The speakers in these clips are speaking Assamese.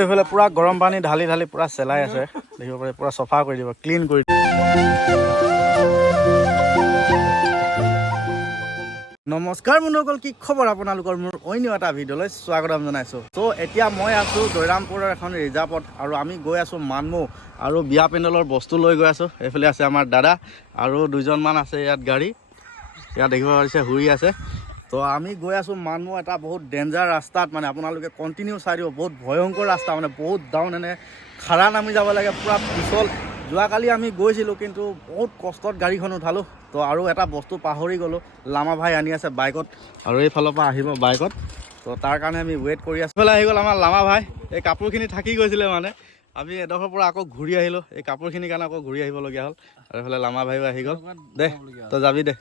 এইফালে পুৰা গৰম পানী ঢালি ঢালি পুৰা চেলাই আছে, দেখিব পাৰে পুৰা চফা কৰি দিব, ক্লিন কৰি দিব। নমস্কাৰ বন্ধুসকল, কি খবৰ আপোনালোকৰ? মোৰ অন্য এটা ভিডিঅ'লৈ স্বাগতম জনাইছোঁ। চ' এতিয়া মই আছোঁ জয়ৰামপুৰৰ এখন ৰিজাৰ্ভত আৰু আমি গৈ আছোঁ মানমৌ আৰু বিয়া পেণ্ডেলৰ বস্তু লৈ গৈ আছোঁ। এইফালে আছে আমাৰ দাদা আৰু দুজনমান আছে ইয়াত গাড়ী, ইয়াত দেখিব পাৰিছে শুই আছে। তো আমি গৈ আছোঁ মানমৌ, এটা বহুত ডেঞ্জাৰ ৰাস্তাত, মানে আপোনালোকে কণ্টিনিউ চাই দিব। বহুত ভয়ংকৰ ৰাস্তা, মানে বহুত ডাউন, এনে খাৰা নামি যাব লাগে, পূৰা পিছল। যোৱাকালি আমি গৈছিলোঁ কিন্তু বহুত কষ্টত গাড়ীখন উঠালোঁ। তো আৰু এটা বস্তু পাহৰি গ'লোঁ, লামা ভাই আনি আছে বাইকত আৰু এইফালৰ পৰা আহিব বাইকত। তো তাৰ কাৰণে আমি ৱেইট কৰি আছোঁ। এইফালে আহি গ'ল আমাৰ লামা ভাই। এই কাপোৰখিনি থাকি গৈছিলে, মানে আমি এডোখৰৰ পৰা আকৌ ঘূৰি আহিলোঁ, এই কাপোৰখিনিৰ কাৰণে আকৌ ঘূৰি আহিবলগীয়া হ'ল। আৰু এইফালে লামা ভাইও আহি গ'ল। দে তই যাবি দে।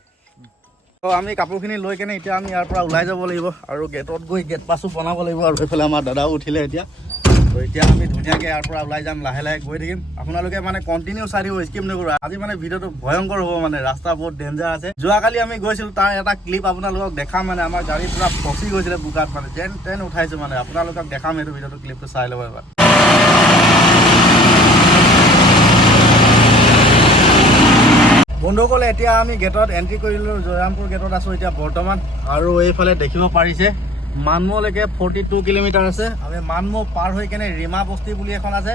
তো আমি কাপোৰখিনি লৈ কেনে এতিয়া আমি ইয়াৰ পৰা ওলাই যাব লাগিব আৰু গেটত গৈ গেট পাছো বনাব লাগিব। আৰু এইফালে আমাৰ দাদাও উঠিলে এতিয়া। তো এতিয়া আমি ধুনীয়াকৈ ইয়াৰ পৰা ওলাই যাম, লাহে লাহে গৈ থাকিম। আপোনালোকে মানে কণ্টিনিউ চাই দিব, স্কিপ নকৰিব। আজি মানে ভিডিঅ'টো ভয়ংকৰ হ'ব, মানে ৰাস্তা বহুত ডেঞ্জাৰ আছে। যোৱাকালি আমি গৈছিলোঁ, তাৰ এটা ক্লিপ আপোনালোকক দেখাম। মানে আমাৰ গাড়ী পূৰা ফচি গৈছিলে বোকাত, মানে যেন তেন উঠাইছোঁ। মানে আপোনালোকক দেখাম, এইটো ভিডিঅ'টো ক্লিপটো চাই ল'ব এবাৰ। বন্ধুসকল, এতিয়া আমি গেটত এণ্ট্ৰি কৰিলোঁ, জয়ৰামপুৰ গেটত আছোঁ এতিয়া বৰ্তমান। আৰু এইফালে দেখিব পাৰিছে মানমৌলৈকে 42 কিলোমিটাৰ আছে। আমি মানমৌ পাৰ হৈ কেনে ৰীমা বস্তি বুলি এখন আছে,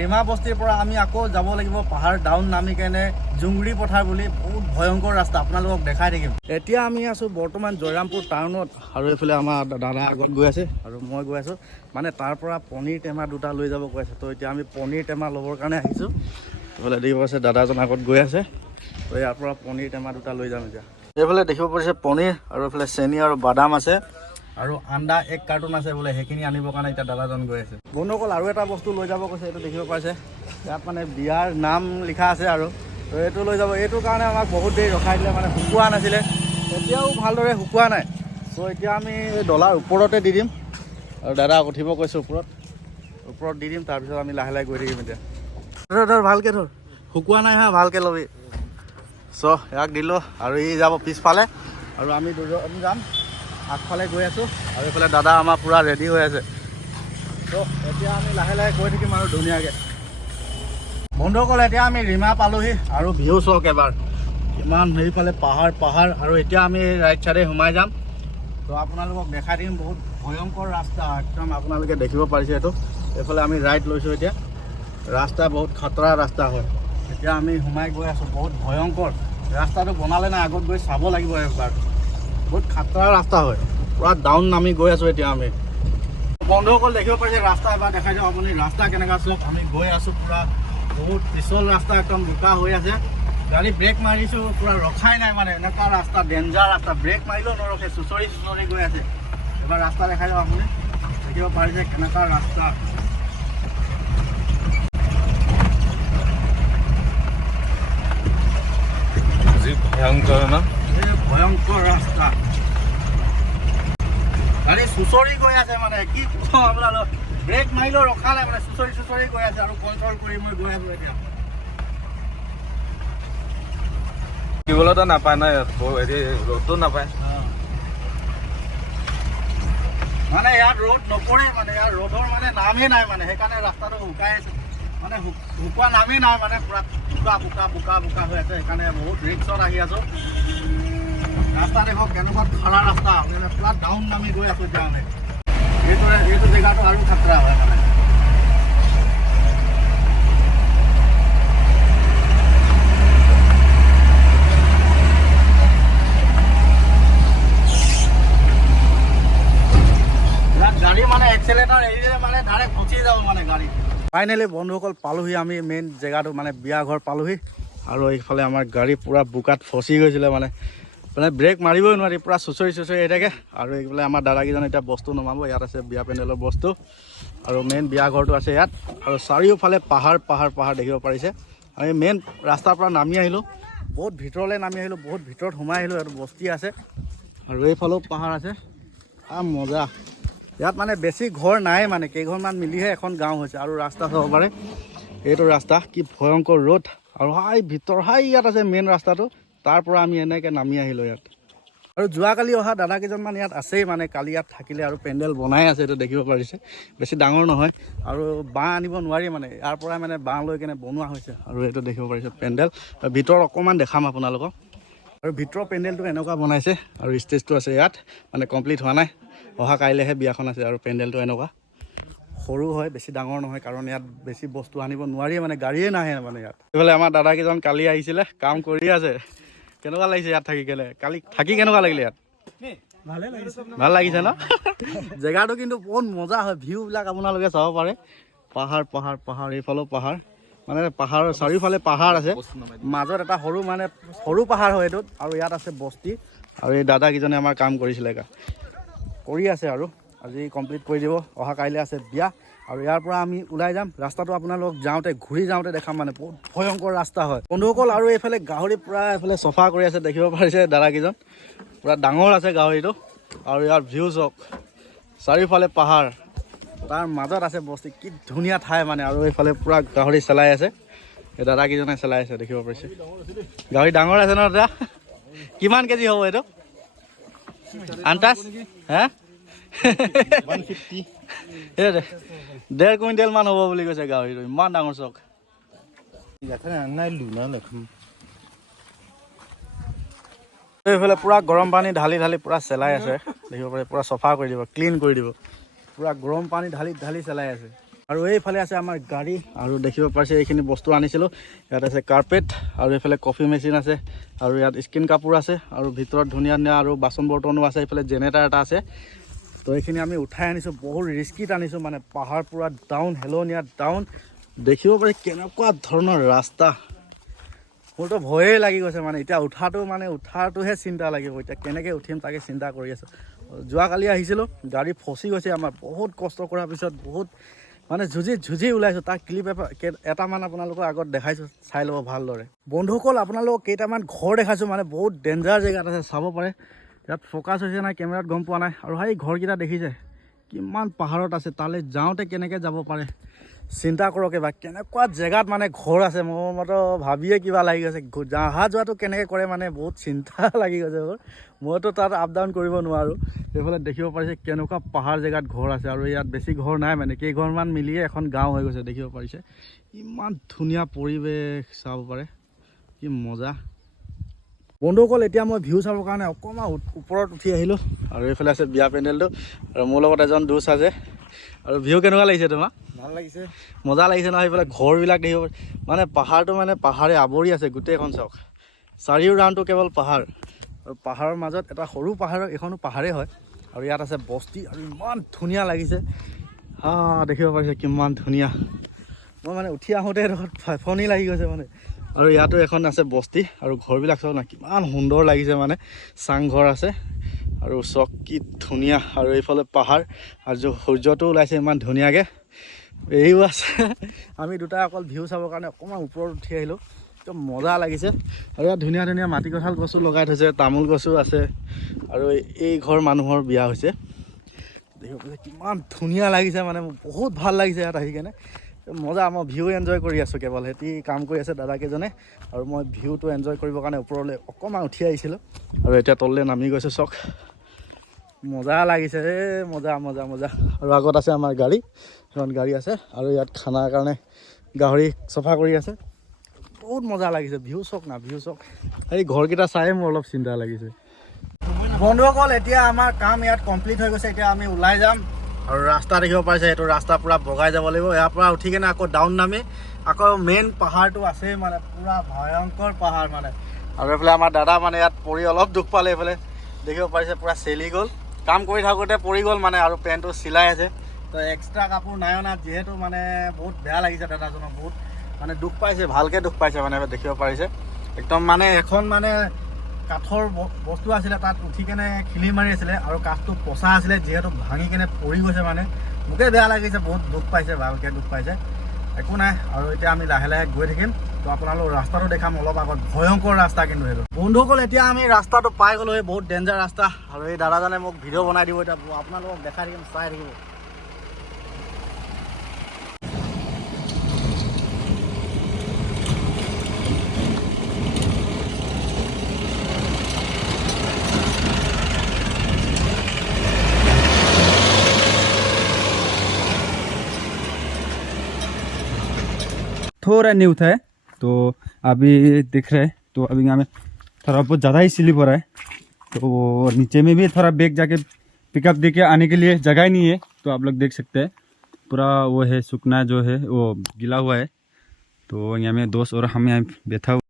ৰীমা বস্তিৰ পৰা আমি আকৌ যাব লাগিব পাহাৰ ডাউন নামি কেনে জুংগুৰি পথাৰ বুলি, বহুত ভয়ংকৰ ৰাস্তা, আপোনালোকক দেখাই থাকিম। এতিয়া আমি আছোঁ বৰ্তমান জয়ৰামপুৰ টাউনত আৰু এইফালে আমাৰ দাদা আগত গৈ আছে আৰু মই গৈ আছোঁ। মানে তাৰ পৰা পনীৰ টেমা দুটা লৈ যাব কৈ আছে। তো এতিয়া আমি পনীৰ টেমা ল'বৰ কাৰণে আহিছোঁ। এইফালে দেখিব পাৰিছে দাদাজন আগত গৈ আছে। তো ইয়াৰ পৰা পনীৰ টেমা দুটা লৈ যাম এতিয়া। এইফালে দেখিব পাৰিছে পনীৰ আৰু এইফালে চেনি আৰু বাদাম আছে আৰু আন্দা 1 কাৰ্টুন আছে বোলে, সেইখিনি আনিবৰ কাৰণে এতিয়া দাদাজন গৈ আছে। বন্ধুসকল, আৰু এটা বস্তু লৈ যাব কৈছে, এইটো দেখিব পাইছে, ইয়াত মানে বিয়াৰ নাম লিখা আছে আৰু। তো এইটো লৈ যাব, এইটোৰ কাৰণে আমাক বহুত দেৰি ৰখাই দিলে, মানে শুকোৱা নাছিলে, এতিয়াও ভালদৰে শুকোৱা নাই। তো এতিয়া আমি এই ডলাৰ ওপৰতে দি দিম আৰু দাদাক উঠিব কৈছোঁ, ওপৰত দি দিম, তাৰপিছত আমি লাহে লাহে গৈ থাকিম এতিয়া। ধৰ ভালকৈ ধৰ, শুকোৱা নাই হা, ভালকৈ ল'বি। চ' ইয়াক দিলোঁ আৰু ই যাব পিছফালে আৰু আমি দুজন যাম আগফালে গৈ আছোঁ। আৰু এইফালে দাদা আমাৰ পূৰা ৰেডি হৈ আছে। ত' এতিয়া আমি লাহে লাহে গৈ থাকিম আৰু ধুনীয়াকৈ। বন্ধুসকল, এতিয়া আমি ৰীমা পালোহি আৰু ভিউ চাওক এবাৰ, ইমান সেইফালে পাহাৰ আৰু এতিয়া আমি ৰাইট চাইডে সোমাই যাম। তো আপোনালোকক দেখাই দিম, বহুত ভয়ংকৰ ৰাস্তা একদম, আপোনালোকে দেখিব পাৰিছে এইটো। এইফালে আমি ৰাইট লৈছোঁ এতিয়া, ৰাস্তা বহুত খাতৰা ৰাস্তা হয়। এতিয়া আমি সোমাই গৈ আছোঁ, বহুত ভয়ংকৰ ৰাস্তাটো বনালে নাই, আগত গৈ চাব লাগিব এবাৰ। বহুত খাতৰা ৰাস্তা হয়, পূৰা ডাউন নামি গৈ আছোঁ এতিয়া আমি। বন্ধুসকল দেখিব পাৰিছে ৰাস্তা এবাৰ দেখাই দিওঁ আপুনি, ৰাস্তা কেনেকুৱা চাওক। আমি গৈ আছোঁ পূৰা বহুত পিছল ৰাস্তা, একদম বোকা হৈ আছে। গাড়ী ব্ৰেক মাৰিছোঁ, পূৰা ৰখাই নাই, মানে এনেকুৱা ৰাস্তা, ডেঞ্জাৰ ৰাস্তা, ব্ৰেক মাৰিলেও নৰখে, চুঁচৰি গৈ আছে। এবাৰ ৰাস্তা দেখাই দিওঁ আপুনি, দেখিব পাৰিছে কেনেকুৱা ৰাস্তা। ভয়ংকৰ ন, ভয়ংকৰ ৰাস্তা, গাড়ী চুঁচৰি গৈ আছে, মানে কি কওঁ আপোনালোক, ব্ৰেক মাৰিলেও ৰখা নাই, মানে চুঁচৰি গৈ আছে। আৰু কণ্ট্ৰল কৰি মই গৈ আছোঁ এতিয়া। দিবলৈতো নাপায় নাই, ৰ'দটো নাপায়, মানে ইয়াত ৰ'দ নপৰে, মানে ইয়াত ৰ'দৰ মানে নামেই নাই, মানে সেইকাৰণে ৰাস্তাটো শুকাই আছে, মানে শুকোৱা নামেই নাই, মানে পূৰা বোকা হৈ আছে। সেইকাৰণে বহুত ৰিক্সত আহি আছোঁ। ৰাস্তা দেখক কেনেকুৱা খাৰা ৰাস্তা, মানে পূৰা ডাউন নামি গৈ আছোঁ এতিয়া। মানে এইটো জেগাটো আৰু খাতৰা হয় মানে। গাড়ী মানে এক্সেলেটাৰ এৰিলে মানে ডাইৰেক্ট গুচি যাব মানে গাড়ী। ফাইনেলি বন্ধুসকল পালোহি আমি মেইন জেগাটো, মানে বিয়া ঘৰ পালোহি। আৰু এইফালে আমাৰ গাড়ী পূৰা বোকাত ফচি গৈছিলে, মানে ব্ৰেক মাৰিবই নোৱাৰি, পূৰা চুঁচৰি আহি থাকে। আৰু এইফালে আমাৰ দাদাকেইজন এতিয়া বস্তু নমাব, ইয়াত আছে বিয়া পেণ্ডেলৰ বস্তু আৰু মেইন বিয়া ঘৰটো আছে ইয়াত। আৰু চাৰিওফালে পাহাৰ দেখিব পাৰিছে। আমি মেইন ৰাস্তাৰ পৰা নামি আহিলোঁ, বহুত ভিতৰলৈ নামি আহিলোঁ, বহুত ভিতৰত সোমাই আহিলোঁ। ইয়াত বস্তি আছে আৰু এইফালেও পাহাৰ আছে, মজা। ইয়াত মানে বেছি ঘৰ নাই, মানে কেইঘৰমান মিলিহে এখন গাঁও হৈছে। আৰু ৰাস্তা চাব পাৰে, এইটো ৰাস্তা কি ভয়ংকৰ ৰ'দ। আৰু ইয়াত আছে মেইন ৰাস্তাটো, তাৰ পৰা আমি এনেকৈ নামি আহিলোঁ ইয়াত। আৰু যোৱাকালি অহা দাদা কেইজনমান ইয়াত আছেই মানে কালি ইয়াত থাকিলে আৰু পেণ্ডেল বনাই আছে এইটো দেখিব পাৰিছে বেছি ডাঙৰ নহয় আৰু বাঁহ আনিব নোৱাৰি মানে ইয়াৰ পৰাই মানে বাঁহ লৈ কেনে বনোৱা হৈছে আৰু এইটো দেখিব পাৰিছে পেণ্ডেল ভিতৰত অকণমান দেখাম আপোনালোকক আৰু ভিতৰৰ পেণ্ডেলটো এনেকুৱা বনাইছে আৰু ষ্টেজটো আছে ইয়াত মানে কমপ্লিট হোৱা নাই অহা কাইলৈহে বিয়াখন আছে আৰু পেণ্ডেলটো এনেকুৱা সৰু হয় বেছি ডাঙৰ নহয় কাৰণ ইয়াত বেছি বস্তু আনিব নোৱাৰি মানে গাড়ীয়ে নাহে মানে ইয়াত এইফালে আমাৰ দাদাকেইজন কালি আহিছিলে কাম কৰি আছে কেনেকুৱা লাগিছে ইয়াত থাকি কেনে কালি থাকি কেনেকুৱা লাগিলে ইয়াত ভাল লাগিছে ন জেগাটো কিন্তু বহুত মজা হয় ভিউবিলাক আপোনালোকে চাব পাৰে পাহাৰ পাহাৰ পাহাৰ এইফালেও পাহাৰ মানে পাহাৰৰ চাৰিওফালে পাহাৰ আছে মাজত এটা সৰু পাহাৰ হয় এইটোত আৰু ইয়াত আছে বস্তি আৰু এই দাদাকেইজনে আমাৰ কাম কৰিছিলে কৰি আছে আৰু আজি কমপ্লিট কৰি দিব অহা কাইলৈ আছে বিয়া আৰু ইয়াৰ পৰা আমি ওলাই যাম ৰাস্তাটো আপোনালোক যাওঁতে ঘূৰি যাওঁতে দেখাম মানে বহুত ভয়ংকৰ ৰাস্তা হয় বন্ধুসকল আৰু এইফালে গাহৰি পূৰা এইফালে চফা কৰি আছে দেখিব পাৰিছে দাদাকেইজন পূৰা ডাঙৰ আছে গাহৰিটো আৰু ইয়াৰ ভিউ চাওক চাৰিওফালে পাহাৰ তাৰ মাজত আছে বস্তি কি ধুনীয়া ঠাই মানে আৰু এইফালে পূৰা গাহৰি চেলাই আছে এই দাদাকেইজনে চেলাই আছে দেখিব পাৰিছে গাহৰি ডাঙৰ আছে ন দাদা কিমান কেজি হ'ব এইটো আন্তাজ হে 150 1.5 কুইণ্টেল মান হ'ব বুলি কৈছে গাহৰিটো ইমান ডাঙৰ চক এইফালে পূৰা গৰম পানী ঢালি ঢালি পূৰা চেলাই আছে দেখিব পাৰে পূৰা চফা কৰি দিব ক্লিন কৰি দিব পূৰা গৰম পানী ঢালি ঢালি চেলাই আছে আৰু এইফালে আছে আমাৰ গাড়ী আৰু দেখিব পাৰিছে এইখিনি বস্তু আনিছিলোঁ ইয়াত আছে কাৰ্পেট আৰু এইফালে কফি মেচিন আছে আৰু ইয়াত স্কিন কাপোৰ আছে আৰু ভিতৰত ধুনীয়া ধুনীয়া আৰু বাচন বৰ্তনো আছে এইফালে জেনেৰেটাৰ এটা আছে তো এইখিনি আমি উঠাই আনিছোঁ বহুত ৰিস্কিত আনিছোঁ মানে পাহাৰ পূৰা ডাউন হেলনীয়া ডাউন দেখিব পাৰি কেনেকুৱা ধৰণৰ ৰাস্তা মোৰতো ভয়েই লাগি গৈছে মানে এতিয়া উঠাটোহে চিন্তা লাগিব এতিয়া কেনেকৈ উঠিম তাকে চিন্তা কৰি আছোঁ যোৱাকালি আহিছিলোঁ গাড়ী ফচি গৈছে আমাৰ বহুত কষ্ট কৰাৰ পিছত বহুত মানে যুঁজি ওলাইছোঁ তাৰ ক্লিপ এটামান আপোনালোকৰ আগত দেখাইছোঁ চাই ল'ব ভালদৰে বন্ধুসকল আপোনালোকক কেইটামান ঘৰ দেখাইছোঁ মানে বহুত ডেঞ্জাৰ জেগাত আছে চাব পাৰে ইয়াত ফ'কাছ হৈছে নাই কেমেৰাত গম পোৱা নাই আৰু সেই ঘৰকেইটা দেখিছে কিমান পাহাৰত আছে তালৈ যাওঁতে কেনেকৈ যাব পাৰে চিন্তা কৰক এবাৰ কেনেকুৱা জেগাত মানে ঘৰ আছে মোৰ মতে ভাবিয়ে কিবা লাগি গৈছে অহা যোৱাটো কেনেকৈ কৰে মানে বহুত চিন্তা লাগি গৈছে মইতো তাত আপ ডাউন কৰিব নোৱাৰোঁ এইফালে দেখিব পাৰিছে কেনেকুৱা পাহাৰ জেগাত ঘৰ আছে আৰু ইয়াত বেছি ঘৰ নাই মানে কেইঘৰমান মিলিয়ে এখন গাঁও হৈ গৈছে দেখিব পাৰিছে ইমান ধুনীয়া পৰিৱেশ চাব পাৰে কি মজা বন্ধুসকল এতিয়া মই ভিউ চাবৰ কাৰণে অকণমান ওপৰত উঠি আহিলোঁ আৰু এইফালে আছে বিয়া পেণ্ডেলটো আৰু মোৰ লগত এজন দুচ আছে আৰু ভিউ কেনেকুৱা লাগিছে তোমাক ভাল লাগিছে মজা লাগিছে নহয় এইফালে ঘৰবিলাক দেখিব মানে পাহাৰটো মানে পাহাৰে আৱৰি আছে গোটেইখন চাওক চাৰিও ৰাউণ্ডটো কেৱল পাহাৰ আৰু পাহাৰৰ মাজত এটা সৰু পাহাৰ এইখনো পাহাৰেই হয় আৰু ইয়াত আছে বস্তি আৰু ইমান ধুনীয়া লাগিছে দেখিব পাৰিছে কিমান ধুনীয়া মই মানে উঠি আহোঁতে ফনি লাগি গৈছে মানে আৰু ইয়াতো এখন আছে বস্তি আৰু ঘৰবিলাক চাওক না কিমান সুন্দৰ লাগিছে মানে চাংঘৰ আছে আৰু চক কি ধুনীয়া আৰু এইফালে পাহাৰ আৰু সূৰ্যটো ওলাইছে ইমান ধুনীয়াকৈ এইও আছে আমি দুটা অকল ভিউ চাবৰ কাৰণে অকণমান ওপৰত উঠি আহিলোঁ একদম মজা লাগিছে আৰু ইয়াত ধুনীয়া ধুনীয়া মাটি কঁঠাল গছো লগাই থৈছে তামোল গছো আছে আৰু এই ঘৰ মানুহৰ বিয়া হৈছে দেখিব পাৰিছে কিমান ধুনীয়া লাগিছে মানে বহুত ভাল লাগিছে ইয়াত আহি কেনে মজা মই ভিউ এনজয় কৰি আছোঁ কেৱল সিহঁতি কাম কৰি আছে দাদাকেইজনে আৰু মই ভিউটো এনজয় কৰিবৰ কাৰণে ওপৰলৈ অকণমান উঠি আহিছিলোঁ আৰু এতিয়া তললৈ নামি গৈছে চক মজা লাগিছে মজা মজা মজা আৰু আগত আছে আমাৰ গাড়ী সেইখন গাড়ী আছে আৰু ইয়াত খানাৰ কাৰণে গাহৰি চফা কৰি আছে বহুত মজা লাগিছে ভিউ চক না ভিউ চক এই ঘৰকেইটা চাই মোৰ অলপ চিন্তা লাগিছে বন্ধুসকল এতিয়া আমাৰ কাম ইয়াত কমপ্লিট হৈ গৈছে এতিয়া আমি ওলাই যাম আৰু ৰাস্তা দেখিব পাৰিছে এইটো ৰাস্তা পূৰা বগাই যাব লাগিব ইয়াৰ পৰা উঠি কিনে আকৌ ডাউন নামি আকৌ মেইন পাহাৰটো আছে মানে পূৰা ভয়ংকৰ পাহাৰ মানে আৰু এইফালে আমাৰ দাদা মানে ইয়াত পৰি অলপ দুখ পালে এইফালে দেখিব পাৰিছে পূৰা চেলি গ'ল কাম কৰি থাকোঁতে পৰি গ'ল মানে আৰু পেণ্টটো চিলাই আছে তো এক্সট্ৰা কাপোৰ নাই অনা যিহেতু মানে বহুত বেয়া লাগিছে দাদাজনক বহুত মানে দুখ পাইছে ভালকৈ দুখ পাইছে মানে দেখিব পাৰিছে একদম মানে এখন মানে কাঠৰ বস্তু আছিলে তাত উঠি কেনে খিলি মাৰি আছিলে আৰু কাঠটো পচা আছিলে যিহেতু ভাঙি কেনে পৰি গৈছে মানে মোকে বেয়া লাগিছে বহুত দুখ পাইছে ভালকৈ দুখ পাইছে একো নাই আৰু এতিয়া আমি লাহে লাহে গৈ থাকিম তো আপোনালোক ৰাস্তাটো দেখাম অলপ আগত ভয়ংকৰ ৰাস্তা কিন্তু সেইটো বন্ধুসকল এতিয়া আমি ৰাস্তাটো পাই গ'লোঁ বহুত ডেঞ্জাৰ ৰাস্তা আৰু এই দাদাজনে মোক ভিডিঅ' বনাই দিব এতিয়া আপোনালোকক দেখাই থাকিম চাই থাকিব थोड़ा न्यू था तो अभी दिख रहा है। तो अभी यहाँ में थोड़ा बहुत ज़्यादा ही स्लिप हो रहा है। तो नीचे में भी थोड़ा बैग जाके पिकअप दे के आने के लिए जगह ही नहीं है। तो आप लोग देख सकते हैं पूरा वो है सूखना जो है वो गीला हुआ है। तो यहाँ में दोस्त और हम यहाँ बैठा हुआ।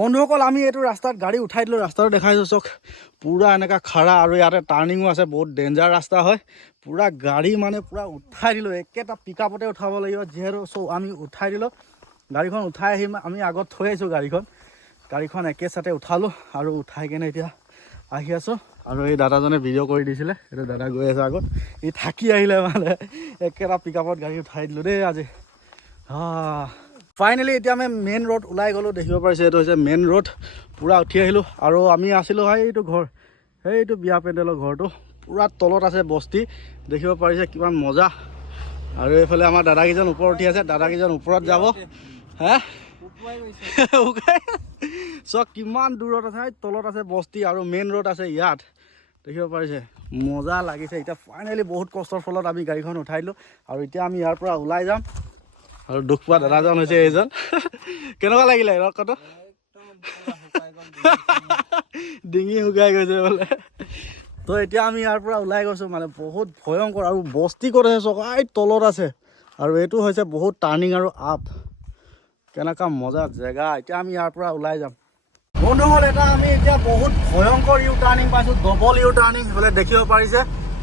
বন্ধুসকল আমি এইটো ৰাস্তাত গাড়ী উঠাই দিলোঁ। ৰাস্তাটো দেখাইছোঁ চাওক পূৰা এনেকুৱা খাৰা আৰু ইয়াতে টাৰ্ণিঙো আছে। বহুত ডেঞ্জাৰ ৰাস্তা হয়। পূৰা গাড়ী মানে পূৰা উঠাই দিলোঁ। একেটা পিকআপতে উঠাব লাগিব যিহেতু। চ' আমি উঠাই দিলোঁ গাড়ীখন। উঠাই আহিম আমি আগত থৈ আহিছোঁ গাড়ীখন একেচাতে উঠালোঁ আৰু উঠাই কেনে এতিয়া আহি আছোঁ। আৰু এই দাদাজনে ভিডিঅ' কৰি দিছিলে। এইটো দাদা গৈ আছে আগত। ই থাকি আহিলে মানে একেটা পিকআপত গাড়ী উঠাই দিলোঁ দেই আজি। ফাইনেলি এতিয়া আমি মেইন ৰোড ওলাই গ'লোঁ। দেখিব পাৰিছে এইটো হৈছে মেইন ৰোড। পূৰা উঠি আহিলোঁ আৰু আমি আছিলোঁ এইটো ঘৰ, সেইটো বিয়া পেণ্ডেলৰ ঘৰটো পূৰা তলত আছে বস্তি। দেখিব পাৰিছে কিমান মজা। আৰু এইফালে আমাৰ দাদাকেইজন ওপৰত উঠি আছে। দাদাকেইজন ওপৰত যাব। হে চব কিমান দূৰত আছে। তলত আছে বস্তি আৰু মেইন ৰোড আছে ইয়াত। দেখিব পাৰিছে মজা লাগিছে। এতিয়া ফাইনেলি বহুত কষ্টৰ ফলত আমি গাড়ীখন উঠাই দিলোঁ আৰু এতিয়া আমি ইয়াৰ পৰা ওলাই যাম। আৰু দুখ পোৱা দাদাজন হৈছে এইজন। কেনেকুৱা লাগিলে ৰকটো? ডিঙি শুকাই গৈছে বোলে। তো এতিয়া আমি ইয়াৰ পৰা ওলাই গৈছোঁ। মানে বহুত ভয়ংকৰ আৰু বস্তি ক'ত আছে চক এই তলত আছে। আৰু এইটো হৈছে বহুত টাৰ্ণিং আৰু আপ। কেনেকুৱা মজা জেগা। এতিয়া আমি ইয়াৰ পৰা ওলাই যাম। বন্ধুসকল এটা আমি এতিয়া বহুত ভয়ংকৰ ইউ টাৰ্ণিং পাইছোঁ। ডবল ইউ টাৰ্ণিং সেইফালে দেখিব পাৰিছে।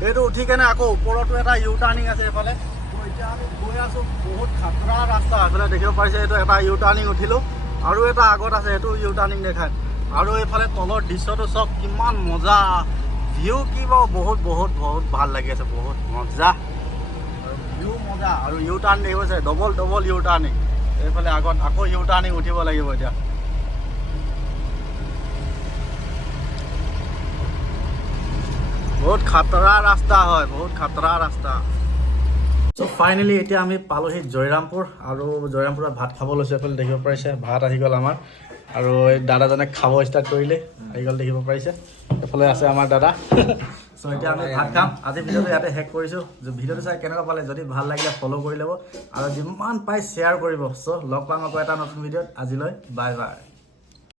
এইটো উঠি কেনে আকৌ ওপৰতো এটা ইউ টাৰ্ণিং আছে এইফালে। এতিয়া আমি গৈ আছোঁ বহুত খাতৰা ৰাস্তা। এইফালে দেখিব পাৰিছে এইটো এটা ইউ টাৰ্ণিং উঠিলোঁ আৰু এটা আগত আছে এইটো ইউ টাৰ্ণিং দেখায়। আৰু এইফালে তলৰ দৃশ্যটো চব কিমান মজা। ভিউ কি বাৰু বহুত বহুত বহুত ভাল লাগি আছে। বহুত মজা আৰু ভিউ মজা। আৰু ইউ টাৰ্ণ দেখিব আছে ডবল ইউ টাৰ্ণিং। এইফালে আগত আকৌ ইউ টাৰ্ণিং উঠিব লাগিব এতিয়া। বহুত খাতৰা ৰাস্তা হয়, বহুত খাতৰা ৰাস্তা। চ' ফাইনেলি এতিয়া আমি পালোহি জয়ৰামপুৰ আৰু জয়ৰামপুৰত ভাত খাব লৈছোঁ। এইফালে দেখিব পাৰিছে ভাত আহি গ'ল আমাৰ। আৰু এই দাদাজনে খাব ষ্টাৰ্ট কৰিলে আহি গ'ল দেখিব পাৰিছে। এইফালে আছে আমাৰ দাদা। চ' এতিয়া আমি ভাত খাম। আজি ভিডিঅ'টো ইয়াতে শেষ কৰিছোঁ। ভিডিঅ'টো চাই কেনেকুৱা পালে যদি ভাল লাগিলে ফ'ল' কৰি ল'ব আৰু যিমান পাই শ্বেয়াৰ কৰিব। চ' লগ পাম আকৌ এটা নতুন ভিডিঅ'ত। আজিলৈ বাই বাই।